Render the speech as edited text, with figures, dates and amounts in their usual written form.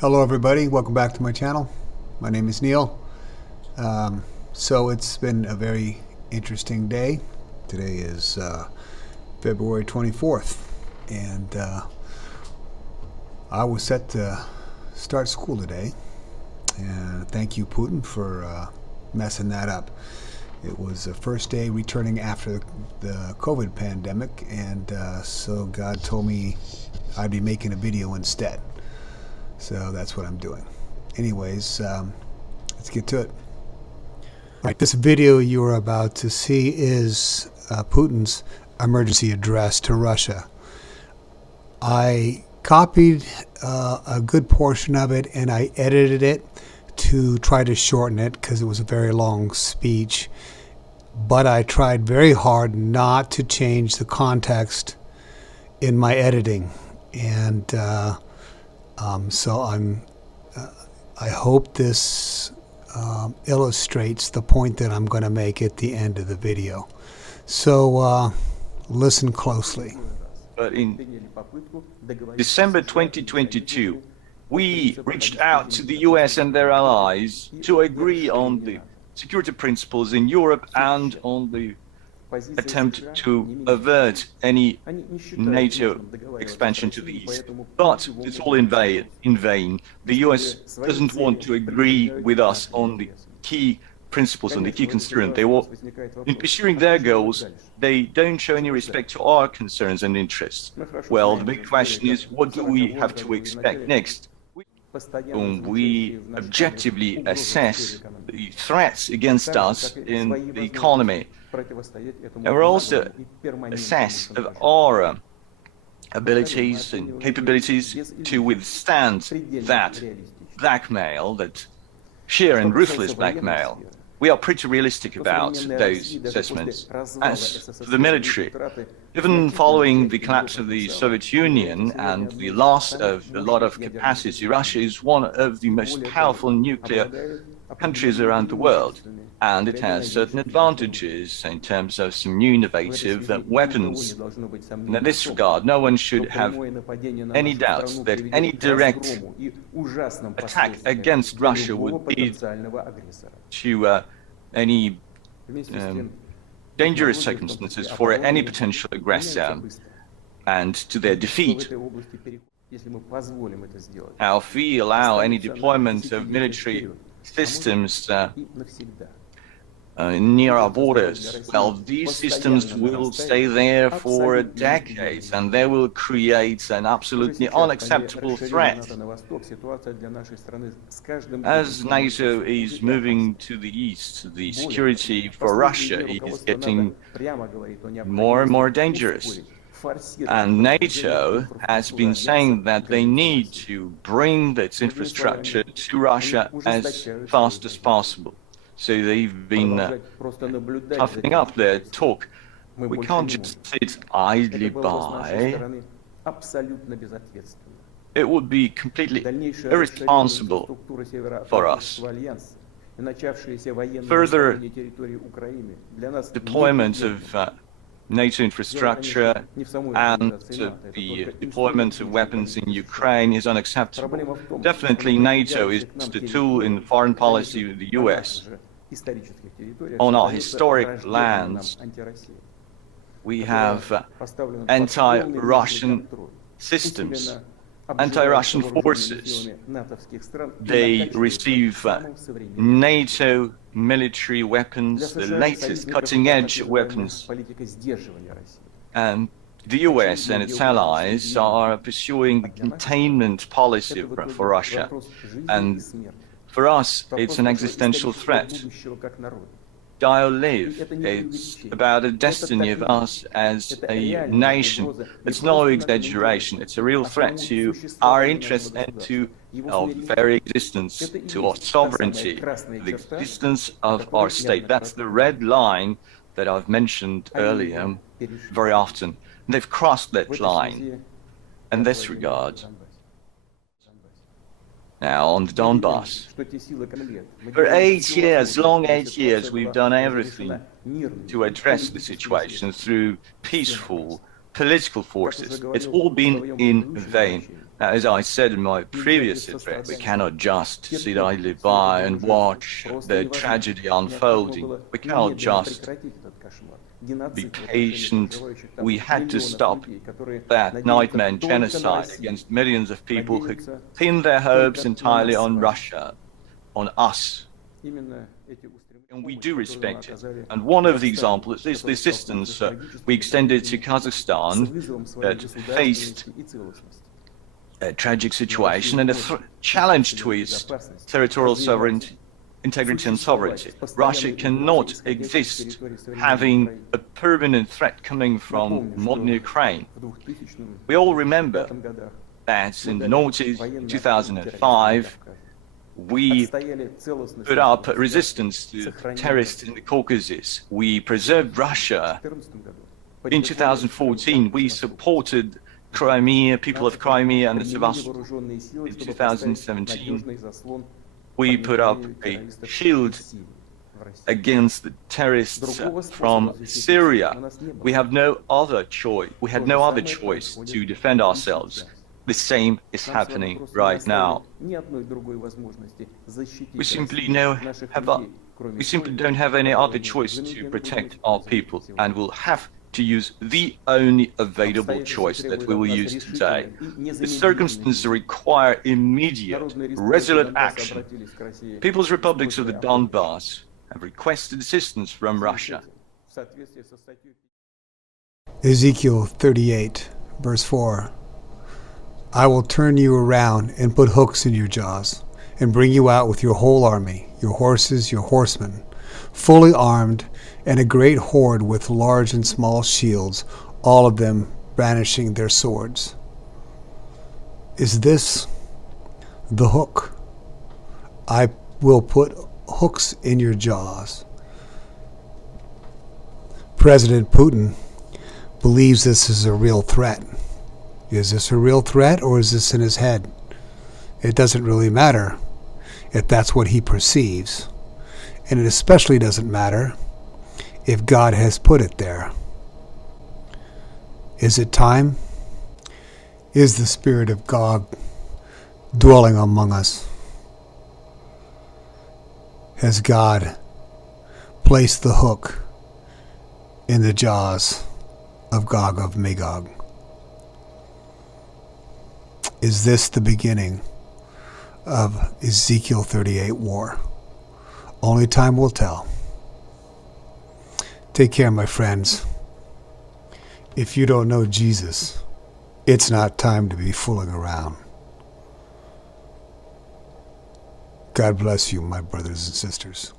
Hello everybody, welcome back to my channel. My name is Neil. So it's been a very interesting day. Today is February 24th and I was set to start school today, and thank you Putin for messing that up. It was the first day returning after the COVID pandemic, and so God told me I'd be making a video instead. So that's what I'm doing. Anyways, let's get to it. All right, this video you're about to see is Putin's emergency address to Russia. I copied a good portion of it and I edited it to try to shorten it because it was a very long speech. But I tried very hard not to change the context in my editing. And so I hope this illustrates the point that I'm going to make at the end of the video. So listen closely. But in December 2022, we reached out to the US and their allies to agree on the security principles in Europe and on the attempt to avert any NATO expansion to the east. But it's all in vain. The US doesn't want to agree with us on the key principles and the key concerns. In pursuing their goals, they don't show any respect to our concerns and interests. Well, the big question is, what do we have to expect next? We objectively assess the threats against us in the economy. And we also assess of our abilities and capabilities to withstand that blackmail, that sheer and ruthless blackmail. We are pretty realistic about those assessments. As for the military, even following the collapse of the Soviet Union and the loss of a lot of capacity, Russia is one of the most powerful nuclear countries around the world, and it has certain advantages in terms of some new innovative weapons. In this regard, no one should have any doubts that any direct attack against Russia would lead to any dangerous circumstances for any potential aggressor and to their defeat. Now, if we allow any deployment of military systems near our borders, well, these systems will stay there for decades and they will create an absolutely unacceptable threat. As NATO is moving to the east, the security for Russia is getting more and more dangerous. And NATO has been saying that they need to bring its infrastructure to Russia as fast as possible. So they've been toughening up their talk. We can't just sit idly by. It would be completely irresponsible for us. Further deployment of NATO infrastructure and the deployment of weapons in Ukraine is unacceptable. Definitely NATO is the tool in foreign policy of the US. On our historic lands, we have anti-Russian systems, anti-Russian forces. They receive NATO military weapons, the latest cutting-edge weapons. And the US and its allies are pursuing the containment policy for Russia. And for us, it's an existential threat. Die or live. It's about the destiny of us as a nation. It's no exaggeration. It's a real threat to our interests and to our very existence, to our sovereignty, the existence of our state. That's the red line that I've mentioned earlier very often. And they've crossed that line. In this regard, now on the Donbass, for 8 years, long 8 years, we've done everything to address the situation through peaceful political forces. It's all been in vain. Now, as I said in my previous address, we cannot just sit idly by and watch the tragedy unfolding. We cannot just be patient. We had to stop that nightmare genocide against millions of people who pinned their hopes entirely on Russia, on us. And we do respect it. And one of the examples is the assistance we extended to Kazakhstan that faced a tragic situation and a challenge to its territorial sovereignty, integrity and sovereignty. Russia cannot exist having a permanent threat coming from modern Ukraine. We all remember that in the noughties, in 2005, we put up resistance to terrorists in the Caucasus. We preserved Russia. In 2014, we supported Crimea, people of Crimea and the Sevastopol. In 2017, we put up a shield against the terrorists from Syria. We have no other choice. We had no other choice to defend ourselves. The same is happening right now. We simply don't have any other choice to protect our people, and we'll have to use the only available choice that we will use today. The circumstances require immediate, resolute action. People's republics of the Donbass have requested assistance from Russia. Ezekiel 38, verse 4. I will turn you around and put hooks in your jaws, and bring you out with your whole army, your horses, your horsemen, fully armed, and a great horde with large and small shields, all of them brandishing their swords. Is this the hook? I will put hooks in your jaws. President Putin believes this is a real threat. Is this a real threat, or is this in his head? It doesn't really matter if that's what he perceives. And it especially doesn't matter if God has put it there. Is it time? Is the Spirit of God dwelling among us? Has God placed the hook in the jaws of Gog of Magog? Is this the beginning of Ezekiel 38 war? Only time will tell. Take care, my friends. If you don't know Jesus, it's not time to be fooling around. God bless you, my brothers and sisters.